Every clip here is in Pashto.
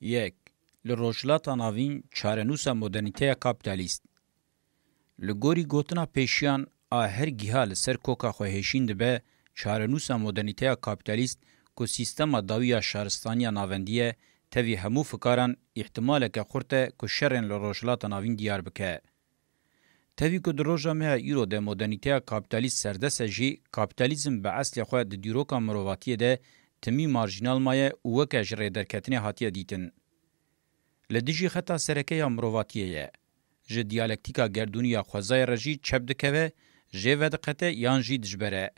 یک لروجلاتا ناوین چارنوسا مدرنیته کاپیتالیست لگوری گوتنا پیشیان هر گیها لسر کوکا خوهشین دبه چارنوسا مدرنیته کاپیتالیست کو سیستما داویا شهرستانی ناوندیه تاوی همو فکاران احتمال که خورته که شرن لروجلاتا ناوین دیار بکه. تاوی که در روژا مه ایرو ده مدرنیته کاپیتالیست سردسه جی کاپیتالیزم به اصل خواه ده دیروکا مرواتیه ده تمی مارجینال مایه اوکه جره درکتنی حاتیه دیتن. لدیجی خطا سرکه یا مرواتیه یه. جه دیالکتیکا گردونی خوزای رجی چپ دکوه جه ودقته یان جی دجبره.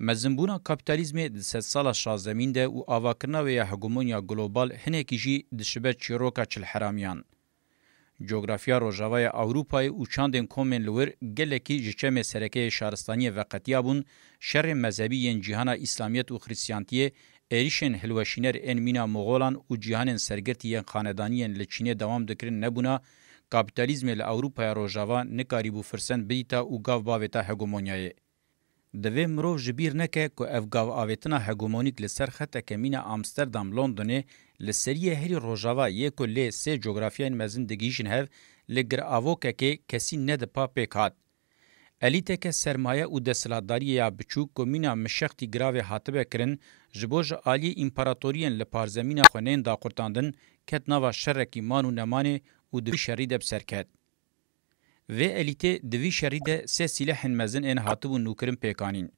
مزنبونا کاپیتالیزم د 100 سال شازمین ده او آواکرنا و هگمونیا گلوبال هنکی جی دشبه چیروکا چل حرامیان. جغرافیا روژاوای اوروپای او چاندن کومن لور گلکی جچم سرکه شهرستانی وقتیابون شر مذهبی ین جهان اسلامیت و خریسیانتیه ایریشن هلوشینر ان مینا مغولان او جهان سرگرتی ین خاندانی لچینه دوام دکرن نبونا کاپیتالیزم ل اوروپا روژاوا نکاری بو فرسن بیتا او گاو باوتا هگمونیای دوی مرو جبیر نکه که افگاو آویتنا هگمونیک لسر خط کمین آمستردام لندنه لسریه هری روژاوا یکو لی سه جغرافیان مزن دگیشن هف لگر آووکه که کسی ند پا پیکات. الیته که سرمایه او دسلاتداری یا بچوک کمینا مشختی گراوی حاتبه کرن جبوج آلی امپاراتورین لپارزمین خونین دا قرطاندن کت نوا شرکی مانو نمانه او دوی شرید بسرکت. و الیته دوی شرید سه سلاح مزن ان هاتبو نوکرم پیکانین.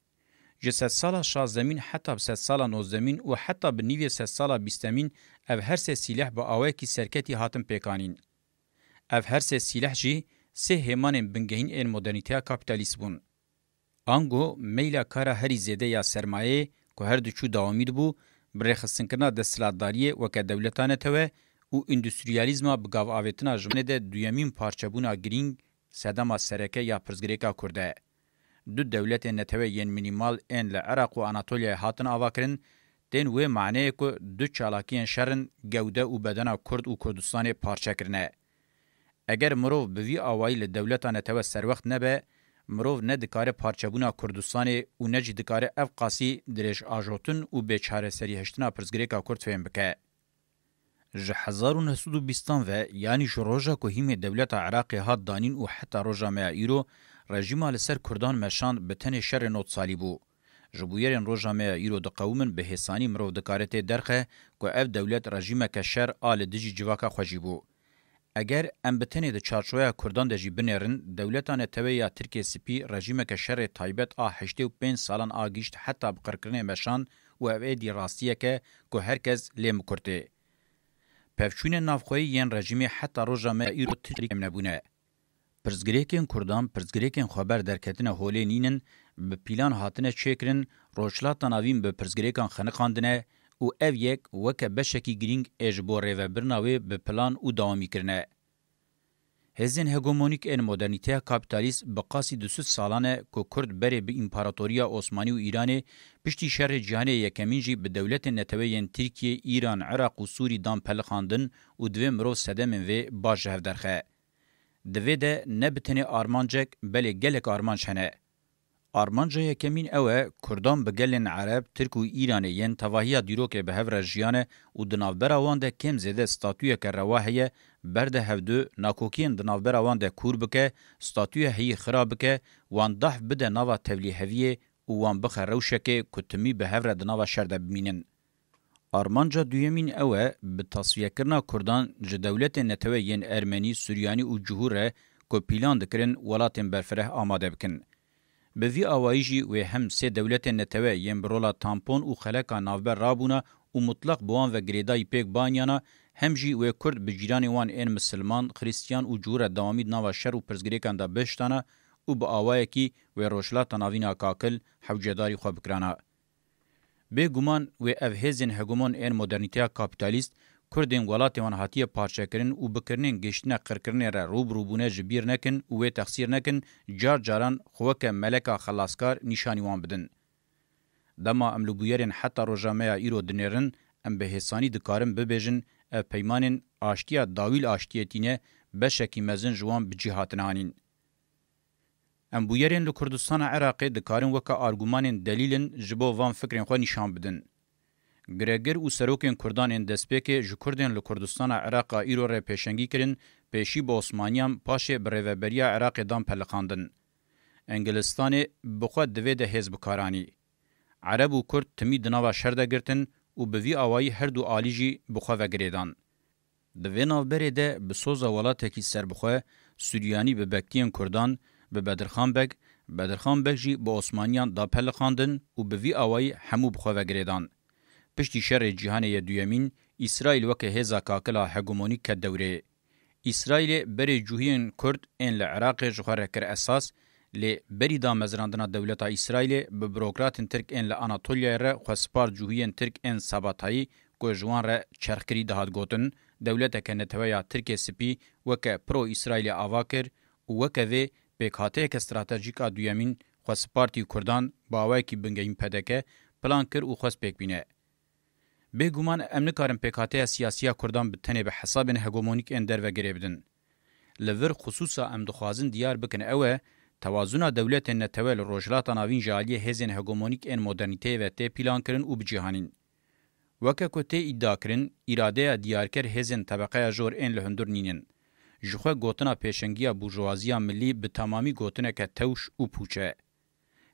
جسد سالا شازمین حتی بسد سالا نوزدمین و حتی بنیوی سد سالا بیستمین او هر سه سلاح با آوه کی سرکتی هاتم پیکانین. او هر سه سلاح جی سه همان بنگهین این مدرنیته کاپیتالیست بون. آنگو میلا کارا هری زیده یا سرمایه که هر دوچو داوامید بو برخصن کرنا دستلاتداریه و که دولتانه توه و اندوستریالیزما بگاو آویتنا جمعه ده دویمین پارچبونا گرینگ سدما سرکه یا پرزگریکا کرده. دو دولت نتوه ین مینیمال این لعراق و اناتولیا هاتن آواکرن دین و معنی که دو چالاکین شرن گوده و بدنا کرد و کردستان پارچه کرنه. اگر مروف بوی آوائی لدولتا نتوه سر وقت نبه مروف نه دکاره پارچبونا کردستان و نجی دکاره افقاسی درش آجوتن و بیچاره سری هشتنا پرزگریکا کرد فهم بکه. ج 1920 و یعنی شروجا که هیم دولت عراق هات دانین و حتی روجا ایرو رژیما لسر کردان مشان بتن شر نوت سالی بو. جبویرین روجا ایرو د قومن به حسانی مرو دکارت درخه که اف دولت رژیما که شر آل دجی جواکا خوشی بو. اگر ام بتنی د چارچویا کردان دجی بنرن دولتان تویا ترکیه سپی رژیما که شر تایبت 85 سالان آگیشت حتی بقرکرنه مشان و اف ایدی راستیه که هرکز لیم کرده. پفچون نافخوی ین رژیم حتی روژا ایرو تریکم نبونه. پرزگریکین کردان پرزگریکین خبر درکتنه هولی نینن به پیلان هاتنه چکرن روشلات ناوین به پرزگریکان خنقاندنه و او یک وکه بشکی گرینگ اجبوره و برناوی به پلان او دوامی کرنه. هزین هگمونیک این مدرنیته کاپیتالیست بقاسی 200 سالانه که کرد بره به امپاراتوریا عثمانی و ایران پشتی شر جهان یکمین جی به دولت نتوین ترکیه، ایران، عراق و سوری دان پلخاندن و دوی مرو سدمن و باج هفدرخه. دوی ده نبتنی آرمانجک بله گلک آرمانج هنه. آرمانجا یکمین اوه کردان بگلن عرب، ترک و ایران ین تواهی دیروک به هفر جیانه و دنافبرا وان ده کم زده ستاتوی که رواهیه برده هفدو ناکوکین دنافبرا وان ده کور بکه ستاتوی هی خراب بکه وان دح بده ناوا تولیهویه و وان بخه روشکه کتمی به هفر دناوا شرده بمینن. آرمانجا دویمین اوه به تصفیه کرنا کردان جدولت نتوه ین ارمنی، سوریانی و جهوره که پیلان دکرن ولاتن برفره آماده بکن. به وی آوایجی و هم سه دولت نتوه یم برولا تامپون و خلقا نافبر رابونا و مطلق بوان و گریدای پیک بانیانا هم جی و کرد بجیران وان این مسلمان، خریستیان و جور دوامید ناوا شر و پرزگریکان دا بشتانا و با آوای کی و روشلات ناوینا کاکل حوجداری خواه بکرانا. به گمان و افهزین هگمون این مدرنیته کاپیتالیست کردین ولات وان هاتیه پارچه کرن و بکرنین گشتنه قرکرنه را روبروبونه جبیر نکن و تخصیر نکن جار جاران خوکه ملکا خلاصکار نشانی وان بدن. دما املوبویرین حتی روژامه ایرو دنیرن ام به حسانی دکارن ببیجن پیمانین آشتیا داویل آشتیتینه بشکی مزن جوان بجیهاتن هانین. ام بویرین لکردستان عراقی دکارن وکا آرگومانین دلیلن جبو وان فکرین خو نشان بدن. گرگر و سروکین کردان این دسپیک جو کردین لکردستان عراق ایرو ره پیشنگی کرن پیشی با عثمانیان پاشه بریوبریا عراق دام پلخاندن. انگلستان بخواد دوی ده حزب کارانی. عرب و کرد تمی دناوا شرده گرتن و بوی آوائی هر دو آلیجی بخواه وگریدان. دوی نافبری ده بسوز ولاتکی سر بخواه سوریانی به بکتین کردان به بدرخان بگ جی با عثمانیان دا پلخاندن و بوی آوائی همو بخواه وگریدان. پشتی شر جهانی دویمین اسرائیل وکه هزا کاکلا هگمونیک که دوره. اسرائیل بری جوهین کرد این لعراق جخواره کر اساس لی بری دا مزراندنا دولتا اسرائیل به بروکراتین ترک این لاناتولیا را خسپار جوهین ترک این ساباتایی که جوان را چرخکری دهاد گوتن دولتا که نتویا ترک سپی وکه پرو اسرائیل آواکر وکه وی پیکاته که استراتژیکا دویمین خسپارتی کردان باوی کی بنگین پدکه پلان کر و خس پیک بینه. بگومان امن کارن پیکاته سیاسی کردان بتنه به حساب هگمونیک اندر و گریبدن. لور خصوصا ام دخوازن دیار بکن اوه توازن دولت نتوال روجلات ناوین جالی هزین هگمونیک ان مدرنیته و ته پلان کرن او بجهانین. وکه کوته ادعا کرن اراده دیارکر هزین طبقه جور ان لهندر نینن. جخه گوتنا پیشنگیا بورژوازیا ملی به تمامی گوتنه که توش او پوچه.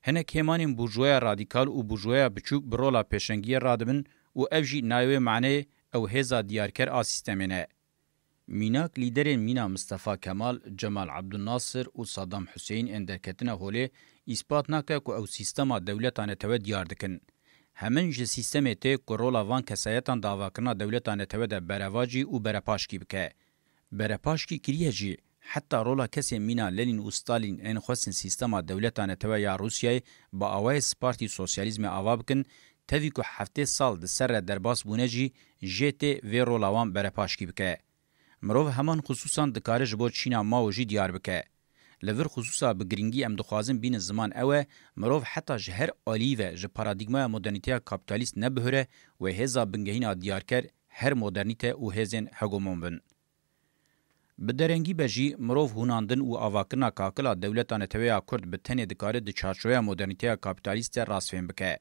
هنه کمانین بورژویا رادیکال او بورژویا بچوک برولا پیشنگیا رادبن و اوجی نایوه معنی او هزا دیارکر آ سیستمینه. میناک لیدرین مینا مصطفی کمال، جمال عبدالناصر و صدام حسین اندرکتنه هوله اثبات نکه که او سیستما دولتانه تو دیار دکن. همین جه سیستمی ته کرولا وان کسایتان داواکرنا دولتانه تو ده برواجی و برپاشکی بکه. برپاشکی کریه جی حتی رولا کسی مینا لنین و ستالین این خواستن سیستما دولتانه تو یا روسیای با آوای سپارتی سوسیالیزم آوا بکن تاوی که 7 سال ده سر درباس بونه جی جیتی وی رولاوان برپاشکی بکه. مروف همان خصوصا دکاره جبو چینا ماوجی دیار بکه. لور خصوصا بگرینگی ام دخوازن بین زمان اوه مروف حتی جهر آلیوه جه پارادیگمای مدرنیته کابیتالیست نبهره و هزا بنگهینا دیارکر هر مدرنیته و هزین هگومون بن. بدرنگی بجی مروف هوناندن و آواکرنا کاکلا دولتان تویا کرد بتنه دکاره ده چارچویا مدرنیته کابیتالیست راسفین بکه.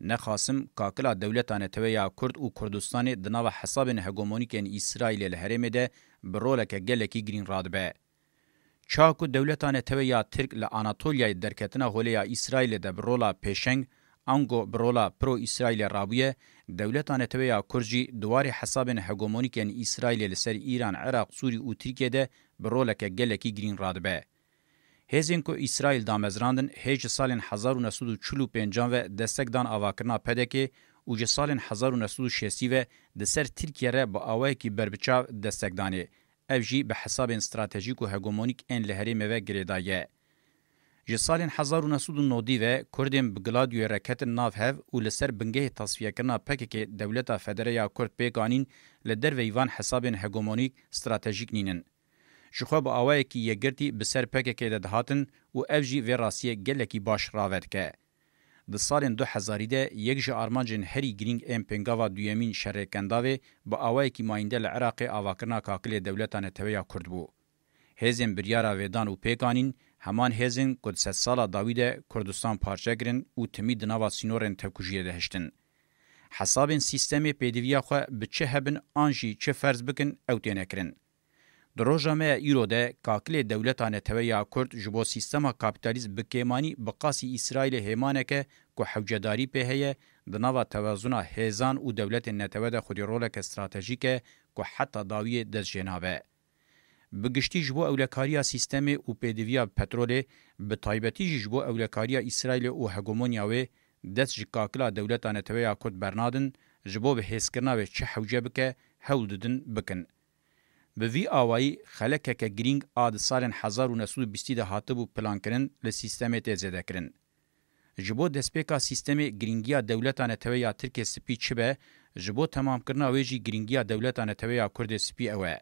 نخاسم کاکلا دولتان تویا کرد و کردستان دناو حساب هگمونیکن اسرائیل الهرم ده برولک گلکی گرین رادبه. چاکو دولتان تویا ترک لاناتولیا درکتنا هولیا اسرائیل ده برولا پیشنگ انگو برولا پرو اسرائیل رابیه دولتان تویا کرجی دواری حساب هگمونیکن اسرائیل لسر ایران عراق سوری و ترکیه ده برولک گلکی گرین رادبه. هزین کو اسرائیل دامزراندن هج سالن 1945 و دستگدان آواکرنا پدکی و ج سالن 1960 و دسر ترکیه را با آوای کی بربچاو دستگدانی افجی به حساب استراتژیک و هگمونیک ان لهریم و گریدایه. ج سالن 1990 و کردیم بگلادیو رکت ناف هف و لسر بنگه تصفیه کرنا پکک دولتا فدرالیا کرد پیگانین لدر ویوان حساب هگمونیک استراتژیک نینن. جخوا با آوائه کی یگرتی بسر پکه که دهاتن و افجی وی راسیه گلکی باش راوت که. ده سالن 2000 ده یک جه آرمانجن هری گرینگ ام پنگاوا دویمین شرکنداوه با آوائه کی ماینده لعراق آواکرنا کاکل دولتان تویا کرد بو. هزین بریارا ویدان و پیکانین همان هزین کد 3 سالا داویده کردستان پارچه گرن و تمید نوا سینورن تکوجیه دهشتن. حسابین سیستمی پیدویا خو بچه هبن آنجی چه فرض بکن او تینه کرن. دروجامه ایرو ده کاکل دولتانه تویا کرد جبو سیستما کابیتالیزم بکیمانی بقاسی اسرائیل هیمانه که حوجداری په هي د نوو توازن هیزان او دولت نتوه ده خودی رولک استراتژیکه که حتی داوی دز جنابه. بگشتی جبو اولکاریا سیستم او پیدویا پترول به تایبتی جبو اولکاریا اسرائیل او هگمونیاوی دز جکاکلا دولتانه تویا کرد برنادن جبو به حسکرنا و چه حوجه بکه هول ددن بکن. به وی آوائی خلکه که گرینگ آد سالن 1920 ده هاتبو پلان کرن لسیستم تیزده کرن. جبو دسپیکا سیستم گرینگیا دولتانه تویا ترک سپی چه به جبو تمام کرنا ویجی گرینگیا دولتانه تویا کرد سپی اوه.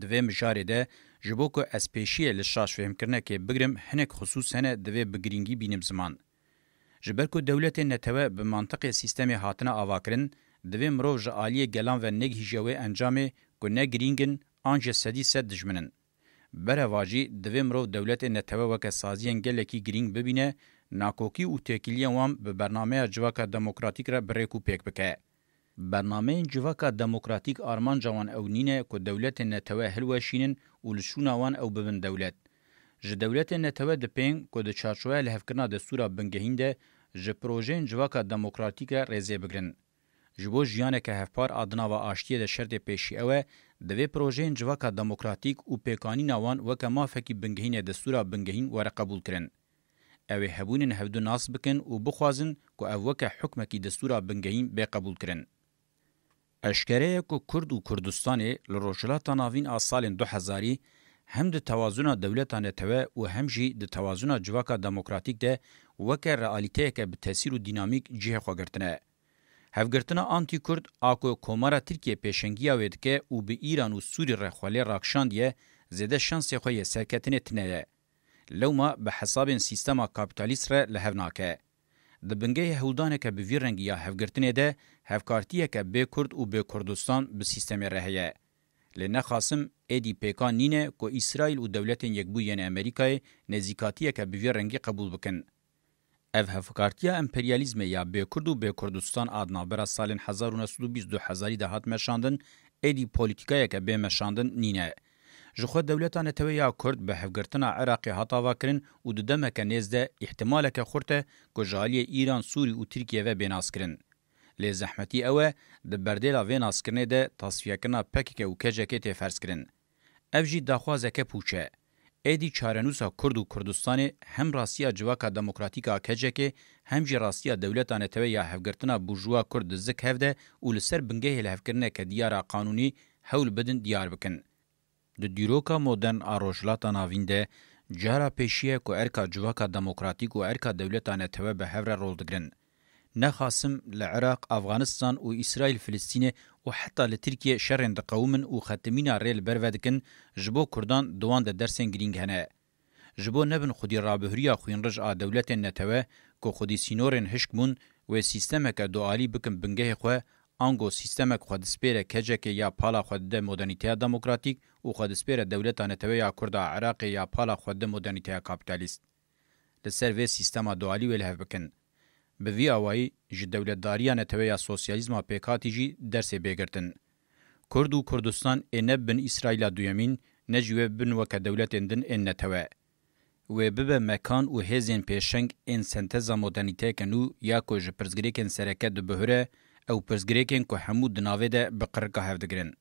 دوی مجاره ده جبو که اسپیشیه لشاش فهم کرنه که بگرم هنک خصوص هنه دوی بگرینگی بینم زمان. جبر که دولت نتوه به منطق سیستم هاتنا آوا کرن دوی مروف جعالی گلان و نگ هیجوه انجامه که نگرینگن آنجه سدی سد دجمنن. برای واجی دوی مروف دولت نتوه وکه سازی انگلکی گرینگ ببینه ناکوکی او تکیلیه وام به برنامه جواکا دموکراتیک را بریکو پیک بکه. برنامه جواکا دموکراتیک آرمان جوان او نینه که دولت نتوه هلوشینن و لشونا وان او ببن دولت. ج دولت نتوه دپین که ده چارچوه لحفکرنا دستورا بنگهین ده ج پروژین جواکا دموکراتیک را ریزه بگرن. جبو جیانه که هفپار آدنا و آشتیه ده شرط پیشی اوه دوی پروژین جواکا دموکراتیک و پیکانی نوان وکا مافکی بنگهین دستورا بنگهین وره قبول کرن. اوه هبونین هفدو ناس بکن و بخوازن که او وکا حکمکی دستورا بنگهین بی قبول کرن. اشکره که کرد و کردستانی لروجلات ناوین آسالین 2000 هم ده توازن دولتانه توه و هم جی ده توازن جواکا دموکراتیک ده وکا رئالیته که به تاثیر و دینامیک جیه خواگرتنه. هفگرتنا آنتی کرد آکو کومارا ترکیه پیشنگیا ویدکه و به ایران و سوری رخوالی راکشاندیه زیده شانسی خوی سرکتنه تنه. لوما به حساب سیستما کابیتالیست را لحوناکه. ده بنگه هولدانه که به ویرنگی یا هفگرتنه ده هفکارتیه که به کرد و به کردستان به سیستم رهیه. لنه خاصم ایدی پیکان نینه که اسرائیل و دولت یکبوین امریکای نزیکاتیه که به ویرنگی قبول بکن. اف هفکارتیا امپریالیزم یا به کرد و به کردستان آدنا برا سالین 1922 ده هات مشاندن ایدی پولیتیکایه که به مشاندن نینه. جخوا دولتان توی یا کرد به هفگرتنا عراقی هاتاوا کرن و ددمه که نیزده احتماله که خورته که جالی ایران، سوری و ترکیه و بیناس کرن. لی زحمتی اوه ده بردیلا ویناس کرنه ده تصفیه کرنا پکیکه و کجکه تی فرس کرن. اف جی داخوازه که پوچه. ایدی چارنوسا کرد و کردستان هم راستیا جواکا دموکراتیکا کجکه هم جی راستیا دولتان توی یا هفگرتنا بورژوا کرد زک هفده و لسر بنگه لحفکرنه که دیارا قانونی حول بدن دیار بکن. د دیروکا مدرن آروجلاتا ناوین ده جارا پیشیه که ارکا جواکا دموکراتیک و ارکا دولتانه توه به هفره رول دگرن. نخاسم لعراق، افغانستان و اسرائیل فلسطین و حتی لترکیه شرین ده قومن و ختمین ریل برودکن جبو کردان دوان ده درسین گرینگ هنه. جبو نبن خودی رابهریا خوین رجع دولت نتوه که خودی سینورن هشکمون و سیستمک دوالی بکن بنگه خواه آنگو سیستمک خود سپیره کجک یا پالا خود ده مدرنیته دموکراتیک و خود سپیره دولتانه توه یا کرده عراق یا پالا خود ده مدرنیته کابیتالیست. لسر وی سیستم دوالی ویل هف بکن. به وی آوائی جی دولتداریان توه یا سوسیالیزم پیکاتی جی درس بگرتن. کرد و کردستان اینب بن اسرائیل دویمین نجوه بن وک دولت اندن این نتوه. و ببه مکان و هزین پیشنگ این سنتزا مدرنیته کنو یا که جی پرزگریکن سرکت ده بهره او پرزگریکن که همو دناوه ده بقرقه هفدگرن.